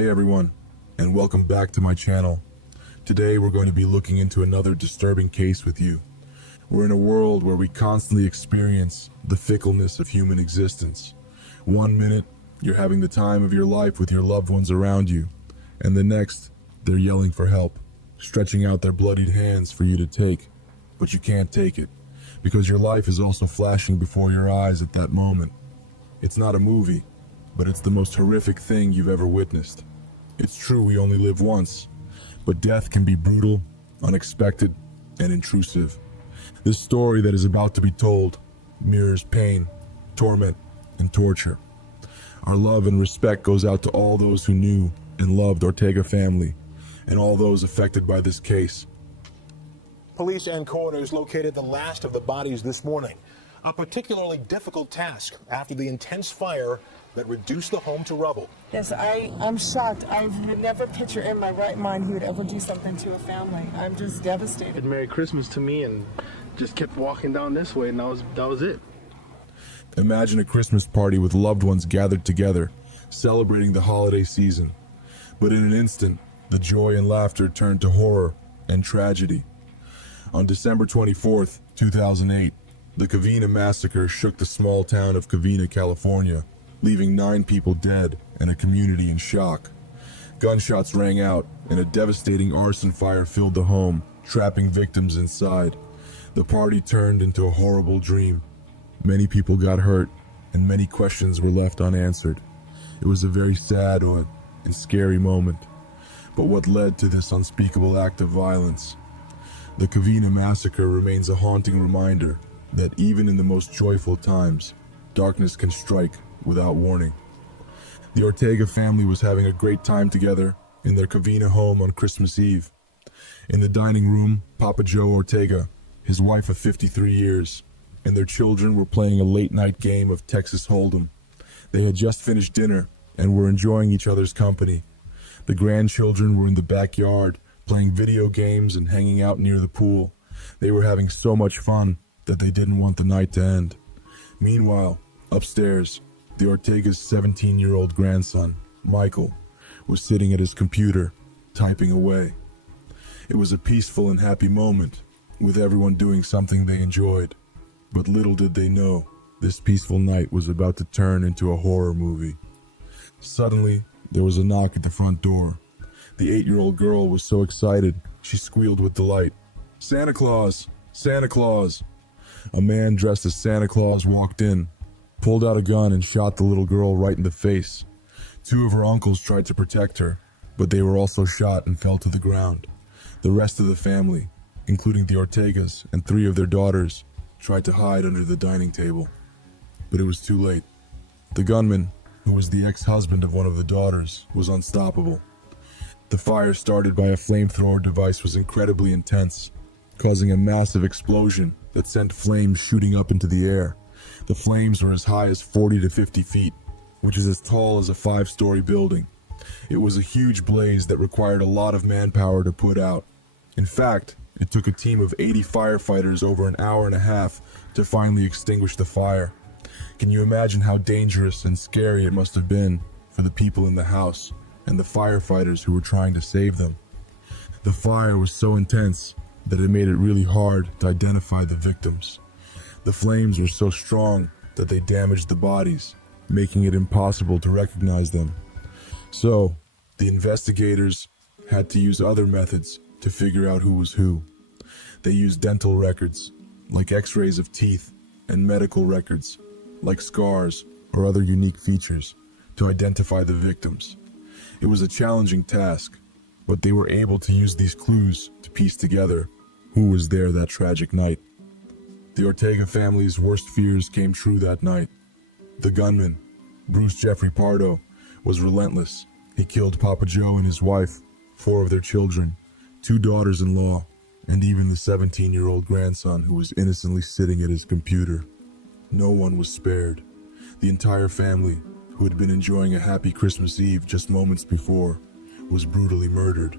Hey everyone, and welcome back to my channel. Today we're going to be looking into another disturbing case with you. We're in a world where we constantly experience the fickleness of human existence. One minute, you're having the time of your life with your loved ones around you, and the next, they're yelling for help, stretching out their bloodied hands for you to take. But you can't take it, because your life is also flashing before your eyes at that moment. It's not a movie, but it's the most horrific thing you've ever witnessed. It's true we only live once, but death can be brutal, unexpected, and intrusive. This story that is about to be told mirrors pain, torment, and torture. Our love and respect goes out to all those who knew and loved Ortega family, and all those affected by this case. Police and coroners located the last of the bodies this morning. A particularly difficult task after the intense fire that reduced the home to rubble. Yes, I'm shocked. I would never picture in my right mind he would ever do something to a family. I'm just devastated. Merry Christmas to me and just kept walking down this way, and that was it. Imagine a Christmas party with loved ones gathered together, celebrating the holiday season. But in an instant, the joy and laughter turned to horror and tragedy. On December 24th, 2008, the Covina Massacre shook the small town of Covina, California, leaving 9 people dead and a community in shock. Gunshots rang out, and a devastating arson fire filled the home, trapping victims inside. The party turned into a horrible dream. Many people got hurt, and many questions were left unanswered. It was a very sad and scary moment. But what led to this unspeakable act of violence? The Covina Massacre remains a haunting reminder that even in the most joyful times, darkness can strike without warning. The Ortega family was having a great time together in their Covina home on Christmas Eve. In the dining room, Papa Joe Ortega, his wife of 53 years, and their children were playing a late-night game of Texas Hold'em. They had just finished dinner and were enjoying each other's company. The grandchildren were in the backyard, playing video games and hanging out near the pool. They were having so much fun that they didn't want the night to end. Meanwhile, upstairs, the Ortega's 17-year-old grandson, Michael, was sitting at his computer, typing away. It was a peaceful and happy moment, with everyone doing something they enjoyed. But little did they know, this peaceful night was about to turn into a horror movie. Suddenly, there was a knock at the front door. The 8-year-old girl was so excited, she squealed with delight. "Santa Claus! Santa Claus!" A man dressed as Santa Claus walked in, pulled out a gun and shot the little girl right in the face. 2 of her uncles tried to protect her, but they were also shot and fell to the ground. The rest of the family, including the Ortegas and 3 of their daughters, tried to hide under the dining table. But it was too late. The gunman, who was the ex-husband of one of the daughters, was unstoppable. The fire started by a flamethrower device was incredibly intense, causing a massive explosion that sent flames shooting up into the air. The flames were as high as 40 to 50 feet, which is as tall as a 5-story building. It was a huge blaze that required a lot of manpower to put out. In fact, it took a team of 80 firefighters over an hour and a half to finally extinguish the fire. Can you imagine how dangerous and scary it must have been for the people in the house and the firefighters who were trying to save them? The fire was so intense that it made it really hard to identify the victims. The flames were so strong that they damaged the bodies, making it impossible to recognize them. So, the investigators had to use other methods to figure out who was who. They used dental records, like x-rays of teeth, and medical records, like scars or other unique features, to identify the victims. It was a challenging task, but they were able to use these clues to piece together who was there that tragic night. The Ortega family's worst fears came true that night. The gunman, Bruce Jeffrey Pardo, was relentless. He killed Papa Joe and his wife, 4 of their children, 2 daughters-in-law, and even the 17-year-old grandson who was innocently sitting at his computer. No one was spared. The entire family, who had been enjoying a happy Christmas Eve just moments before, was brutally murdered.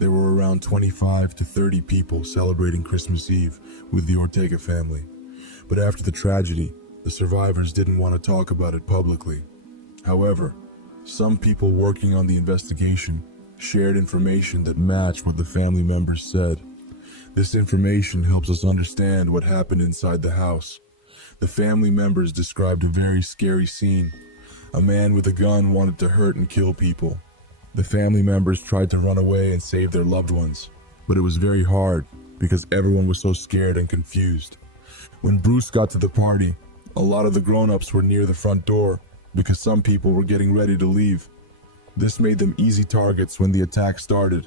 There were around 25 to 30 people celebrating Christmas Eve with the Ortega family. But after the tragedy, the survivors didn't want to talk about it publicly. However, Some people working on the investigation shared information that matched what the family members said. This information helps us understand what happened inside the house. The family members described a very scary scene. A man with a gun wanted to hurt and kill people. The family members tried to run away and save their loved ones, but it was very hard because everyone was so scared and confused. When Bruce got to the party, a lot of the grown-ups were near the front door because some people were getting ready to leave. This made them easy targets when the attack started.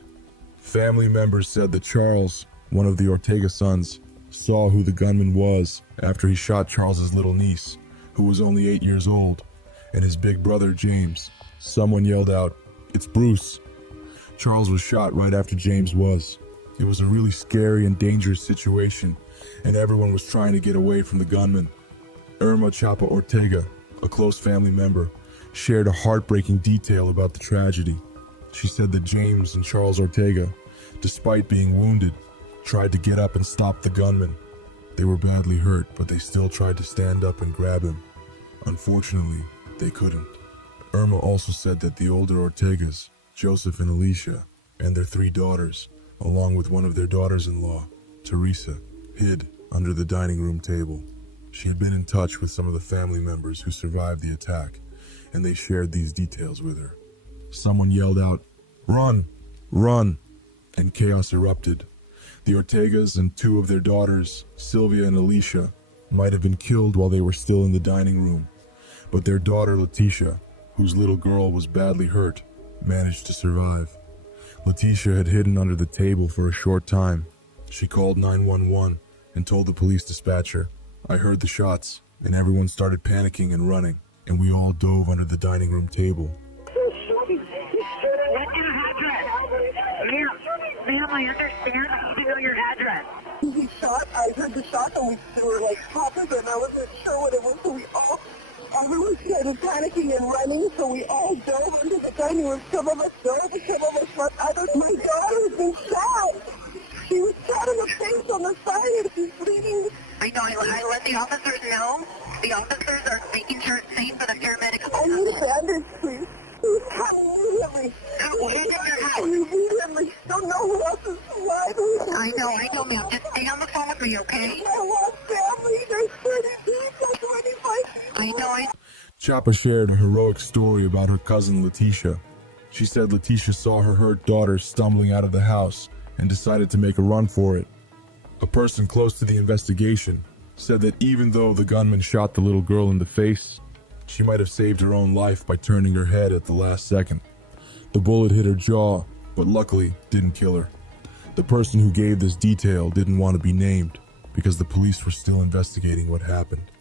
Family members said that Charles, one of the Ortega sons, saw who the gunman was after he shot Charles's little niece, who was only 8 years old, and his big brother James. Someone yelled out, "It's Bruce." Charles was shot right after James was. It was a really scary and dangerous situation, and everyone was trying to get away from the gunman. Irma Chapa Ortega, a close family member, shared a heartbreaking detail about the tragedy. She said that James and Charles Ortega, despite being wounded, tried to get up and stop the gunman. They were badly hurt, but they still tried to stand up and grab him. Unfortunately, they couldn't. Irma also said that the older Ortegas, Joseph and Alicia, and their 3 daughters, along with one of their daughters-in-law, Teresa, hid under the dining room table. She had been in touch with some of the family members who survived the attack, and they shared these details with her. Someone yelled out, "Run! Run!" and chaos erupted. The Ortegas and 2 of their daughters, Sylvia and Alicia, might have been killed while they were still in the dining room, but their daughter Letitia, whose little girl was badly hurt, managed to survive. Letitia had hidden under the table for a short time. She called 911 and told the police dispatcher, "I heard the shots," and everyone started panicking and running, and we all dove under the dining room table. What's your address? Ma'am, I understand. I need to know your address. He shot. I heard the shot, and we were like popping, and I wasn't sure what it was. So everyone started panicking and running. So we all dove into the dining room. Some of us dove, and some of us went others. My daughter's been shot. She was shot in the face on the side, and she's bleeding. I know. I let the officers know. The officers are making sure it's safe for the paramedics. I need a bandage, please. Come immediately. Immediately. Don't know who else is alive. I know, ma'am. Just stay on the phone with me, okay? I lost family. There's 30 people, 25 people. I know. Chapa shared a heroic story about her cousin Letitia. She said Letitia saw her hurt daughter stumbling out of the house and decided to make a run for it. A person close to the investigation said that even though the gunman shot the little girl in the face, she might have saved her own life by turning her head at the last second. The bullet hit her jaw, but luckily didn't kill her. The person who gave this detail didn't want to be named because the police were still investigating what happened.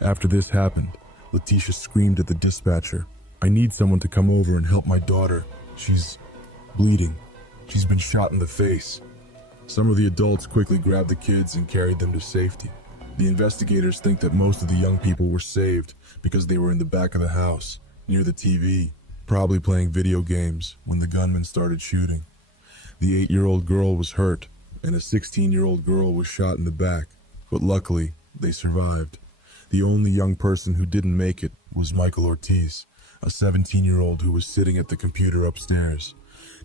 After this happened, Letitia screamed at the dispatcher, "I need someone to come over and help my daughter. She's bleeding. She's been shot in the face." Some of the adults quickly grabbed the kids and carried them to safety. The investigators think that most of the young people were saved because they were in the back of the house, near the TV, probably playing video games when the gunman started shooting. The 8-year-old girl was hurt, and a 16-year-old girl was shot in the back, but luckily, they survived. The only young person who didn't make it was Michael Ortiz, a 17-year-old who was sitting at the computer upstairs.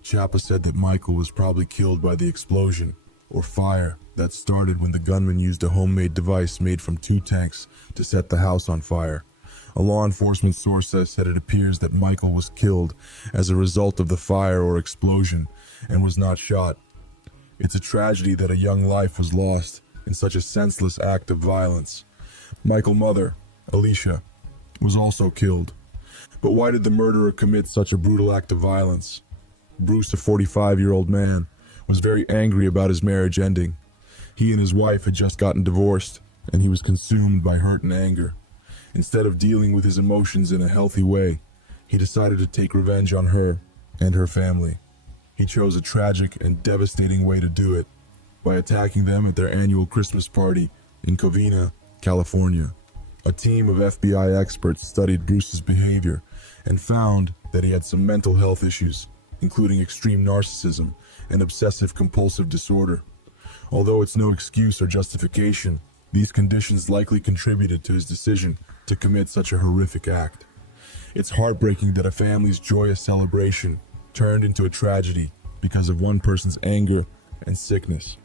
Chapa said that Michael was probably killed by the explosion, or fire, that started when the gunman used a homemade device made from 2 tanks to set the house on fire. A law enforcement source says that it appears that Michael was killed as a result of the fire or explosion and was not shot. It's a tragedy that a young life was lost in such a senseless act of violence. Michael's mother, Alicia, was also killed. But why did the murderer commit such a brutal act of violence? Bruce, a 45-year-old man, was very angry about his marriage ending. He and his wife had just gotten divorced, and he was consumed by hurt and anger. Instead of dealing with his emotions in a healthy way, he decided to take revenge on her and her family. He chose a tragic and devastating way to do it, by attacking them at their annual Christmas party in Covina, California. A team of FBI experts studied Bruce's behavior and found that he had some mental health issues, including extreme narcissism and obsessive-compulsive disorder. Although it's no excuse or justification, these conditions likely contributed to his decision to commit such a horrific act. It's heartbreaking that a family's joyous celebration turned into a tragedy because of one person's anger and sickness.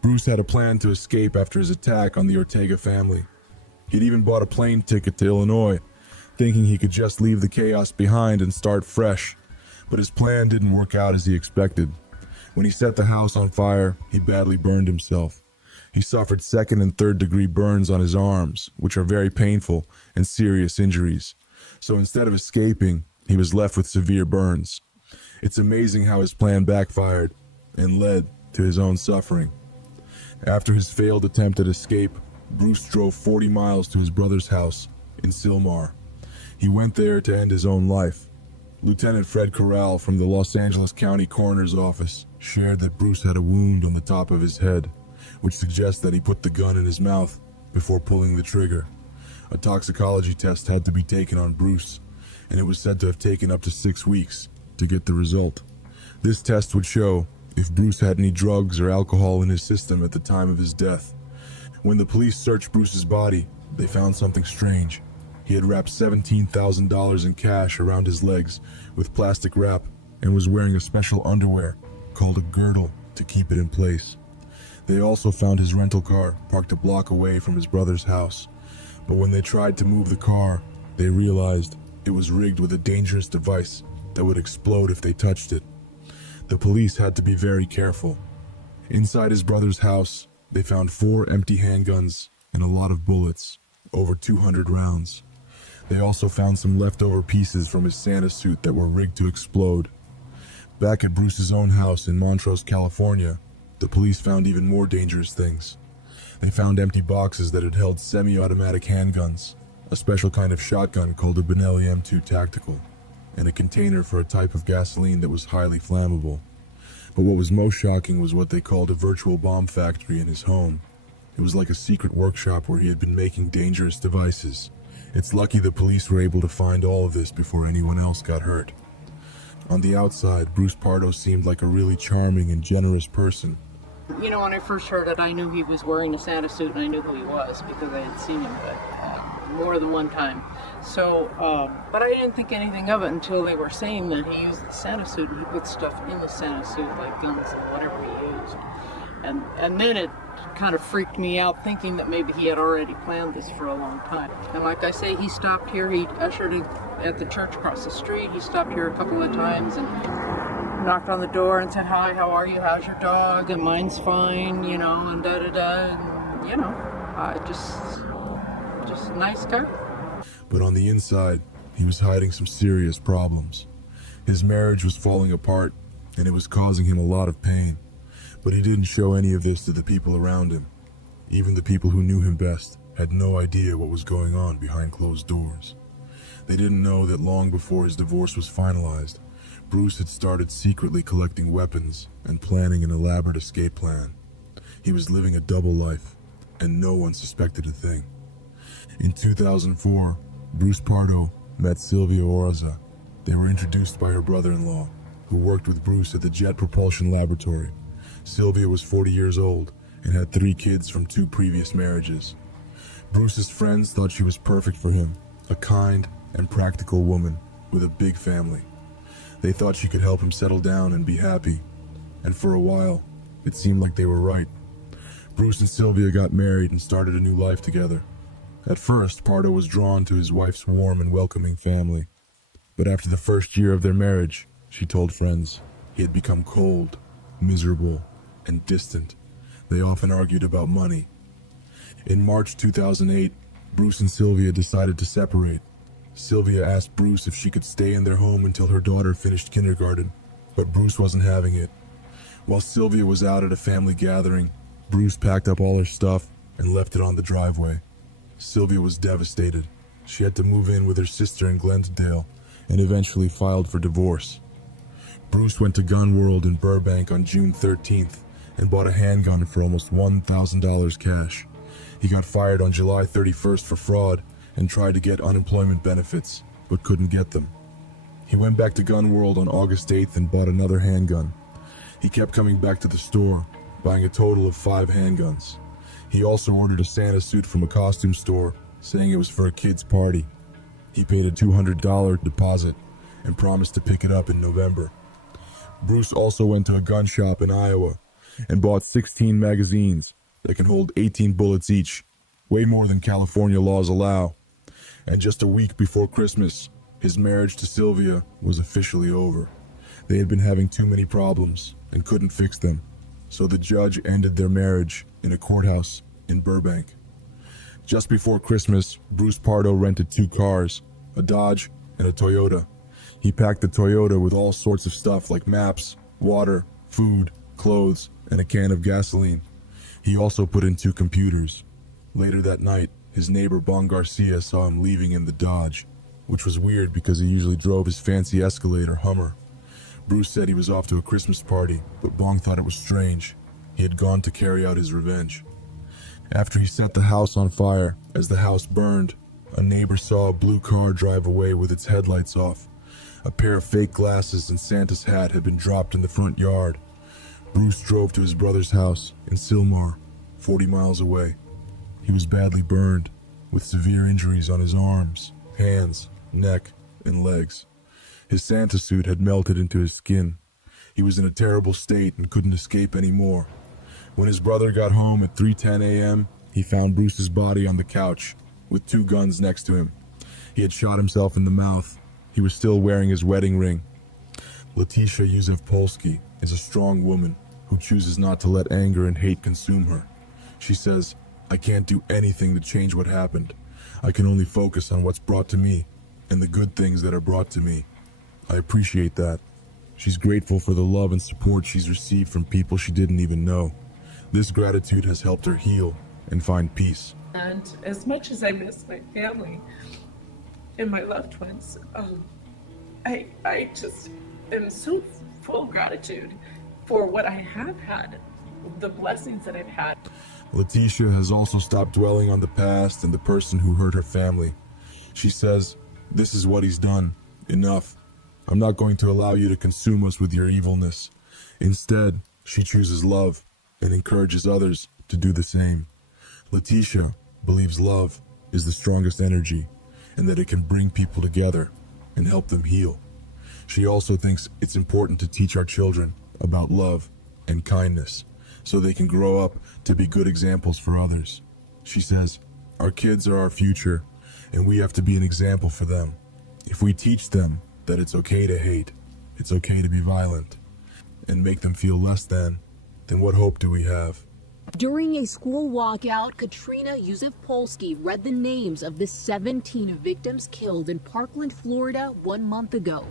Bruce had a plan to escape after his attack on the Ortega family. He'd even bought a plane ticket to Illinois, thinking he could just leave the chaos behind and start fresh. But his plan didn't work out as he expected. When he set the house on fire, he badly burned himself. He suffered second and third degree burns on his arms, which are very painful and serious injuries. So instead of escaping, he was left with severe burns. It's amazing how his plan backfired and led to his own suffering. After his failed attempt at escape, Bruce drove 40 miles to his brother's house in Sylmar. He went there to end his own life. Lieutenant Fred Corral from the Los Angeles County Coroner's Office shared that Bruce had a wound on the top of his head, which suggests that he put the gun in his mouth before pulling the trigger. A toxicology test had to be taken on Bruce, and it was said to have taken up to 6 weeks to get the result. This test would show if Bruce had any drugs or alcohol in his system at the time of his death. When the police searched Bruce's body, they found something strange. He had wrapped $17,000 in cash around his legs with plastic wrap and was wearing a special underwear called a girdle to keep it in place. They also found his rental car parked a block away from his brother's house. But when they tried to move the car, they realized it was rigged with a dangerous device that would explode if they touched it. The police had to be very careful. Inside his brother's house, they found 4 empty handguns and a lot of bullets, over 200 rounds. They also found some leftover pieces from his Santa suit that were rigged to explode. Back at Bruce's own house in Montrose, California, the police found even more dangerous things. They found empty boxes that had held semi-automatic handguns, a special kind of shotgun called a Benelli M2 Tactical, and a container for a type of gasoline that was highly flammable. But what was most shocking was what they called a virtual bomb factory in his home. It was like a secret workshop where he had been making dangerous devices. It's lucky the police were able to find all of this before anyone else got hurt. On the outside, Bruce Pardo seemed like a really charming and generous person. You know, when I first heard it, I knew he was wearing a Santa suit, and I knew who he was because I had seen him more than one time. So, but I didn't think anything of it until they were saying that he used the Santa suit and he put stuff in the Santa suit, like guns and whatever he used. And then it kind of freaked me out, thinking that maybe he had already planned this for a long time. And like I say, he stopped here, he ushered in at the church across the street, he stopped here a couple of times and knocked on the door and said, "Hi, how are you? How's your dog?" And "Mine's fine," you know, and da-da-da, and, you know, just a nice guy. But on the inside, he was hiding some serious problems. His marriage was falling apart, and it was causing him a lot of pain. But he didn't show any of this to the people around him. Even the people who knew him best had no idea what was going on behind closed doors. They didn't know that long before his divorce was finalized, Bruce had started secretly collecting weapons and planning an elaborate escape plan. He was living a double life, and no one suspected a thing. In 2004, Bruce Pardo met Sylvia Orza. They were introduced by her brother-in-law, who worked with Bruce at the Jet Propulsion Laboratory. Sylvia was 40 years old and had 3 kids from 2 previous marriages. Bruce's friends thought she was perfect for him, a kind and practical woman with a big family. They thought she could help him settle down and be happy, and for a while, it seemed like they were right. Bruce and Sylvia got married and started a new life together. At first, Pardo was drawn to his wife's warm and welcoming family, but after the first year of their marriage, she told friends, he had become cold, miserable, and distant. They often argued about money. In March 2008, Bruce and Sylvia decided to separate. Sylvia asked Bruce if she could stay in their home until her daughter finished kindergarten, but Bruce wasn't having it. While Sylvia was out at a family gathering, Bruce packed up all her stuff and left it on the driveway. Sylvia was devastated. She had to move in with her sister in Glendale and eventually filed for divorce. Bruce went to Gun World in Burbank on June 13th and bought a handgun for almost $1,000 cash. He got fired on July 31st for fraud and tried to get unemployment benefits, but couldn't get them. He went back to Gun World on August 8th and bought another handgun. He kept coming back to the store, buying a total of 5 handguns. He also ordered a Santa suit from a costume store, saying it was for a kid's party. He paid a $200 deposit and promised to pick it up in November. Bruce also went to a gun shop in Iowa and bought 16 magazines that can hold 18 bullets each, way more than California laws allow. And just a week before Christmas, his marriage to Sylvia was officially over. They had been having too many problems and couldn't fix them, so the judge ended their marriage in a courthouse in Burbank. Just before Christmas, Bruce Pardo rented 2 cars, a Dodge and a Toyota. He packed the Toyota with all sorts of stuff like maps, water, food, clothes, and a can of gasoline. He also put in 2 computers. Later that night, his neighbor Bong Garcia saw him leaving in the Dodge, which was weird because he usually drove his fancy Escalade or Hummer. Bruce said he was off to a Christmas party, but Bong thought it was strange. He had gone to carry out his revenge. After he set the house on fire, as the house burned, a neighbor saw a blue car drive away with its headlights off. A pair of fake glasses and Santa's hat had been dropped in the front yard. Bruce drove to his brother's house in Sylmar, 40 miles away. He was badly burned, with severe injuries on his arms, hands, neck, and legs. His Santa suit had melted into his skin. He was in a terrible state and couldn't escape anymore. When his brother got home at 3:10 a.m., he found Bruce's body on the couch, with 2 guns next to him. He had shot himself in the mouth. He was still wearing his wedding ring. Letitia Yuzef-Polsky is a strong woman who chooses not to let anger and hate consume her. She says, "I can't do anything to change what happened. I can only focus on what's brought to me and the good things that are brought to me. I appreciate that." She's grateful for the love and support she's received from people she didn't even know. This gratitude has helped her heal and find peace. And as much as I miss my family and my loved ones, I just am so full of gratitude for what I have had, the blessings that I've had. Letitia has also stopped dwelling on the past and the person who hurt her family. She says, "This is what he's done. Enough. I'm not going to allow you to consume us with your evilness." Instead, she chooses love and encourages others to do the same. Letitia believes love is the strongest energy and that it can bring people together and help them heal. She also thinks it's important to teach our children about love and kindness so they can grow up to be good examples for others. She says, "Our kids are our future, and we have to be an example for them. If we teach them that it's okay to hate, it's okay to be violent, and make them feel less than, then what hope do we have?" During a school walkout, Katrina Yuzef-Polsky read the names of the 17 victims killed in Parkland, Florida 1 month ago.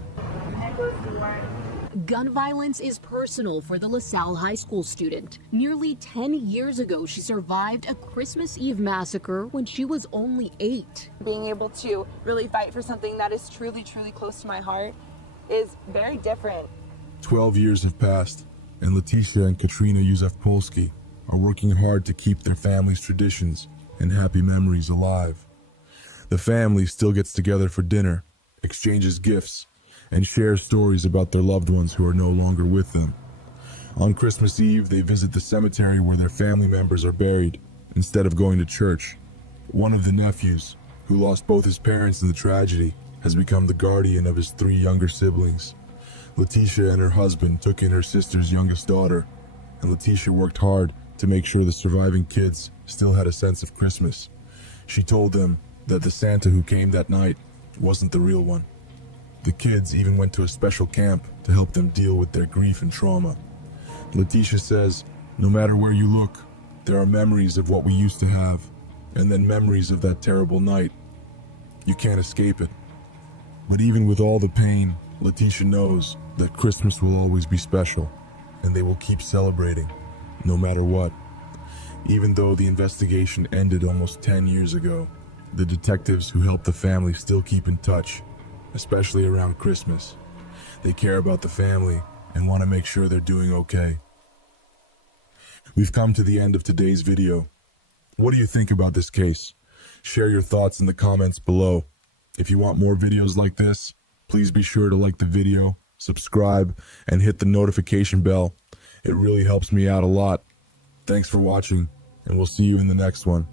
Gun violence is personal for the LaSalle High School student. Nearly 10 years ago, she survived a Christmas Eve massacre when she was only 8. Being able to really fight for something that is truly, truly close to my heart is very different. 12 years have passed, and Letitia and Katrina Yuzef-Polsky are working hard to keep their family's traditions and happy memories alive. The family still gets together for dinner, exchanges gifts, and shares stories about their loved ones who are no longer with them. On Christmas Eve, they visit the cemetery where their family members are buried, instead of going to church. One of the nephews, who lost both his parents in the tragedy, has become the guardian of his 3 younger siblings. Letitia and her husband took in her sister's youngest daughter, and Letitia worked hard to make sure the surviving kids still had a sense of Christmas. She told them that the Santa who came that night wasn't the real one. The kids even went to a special camp to help them deal with their grief and trauma. Letitia says, "No matter where you look, there are memories of what we used to have, and then memories of that terrible night. You can't escape it." But even with all the pain, Letitia knows that Christmas will always be special, and they will keep celebrating, no matter what. Even though the investigation ended almost 10 years ago, the detectives who helped the family still keep in touch, especially around Christmas. They care about the family and want to make sure they're doing okay. We've come to the end of today's video. What do you think about this case? Share your thoughts in the comments below. If you want more videos like this, please be sure to like the video, subscribe, and hit the notification bell. It really helps me out a lot. Thanks for watching, and we'll see you in the next one.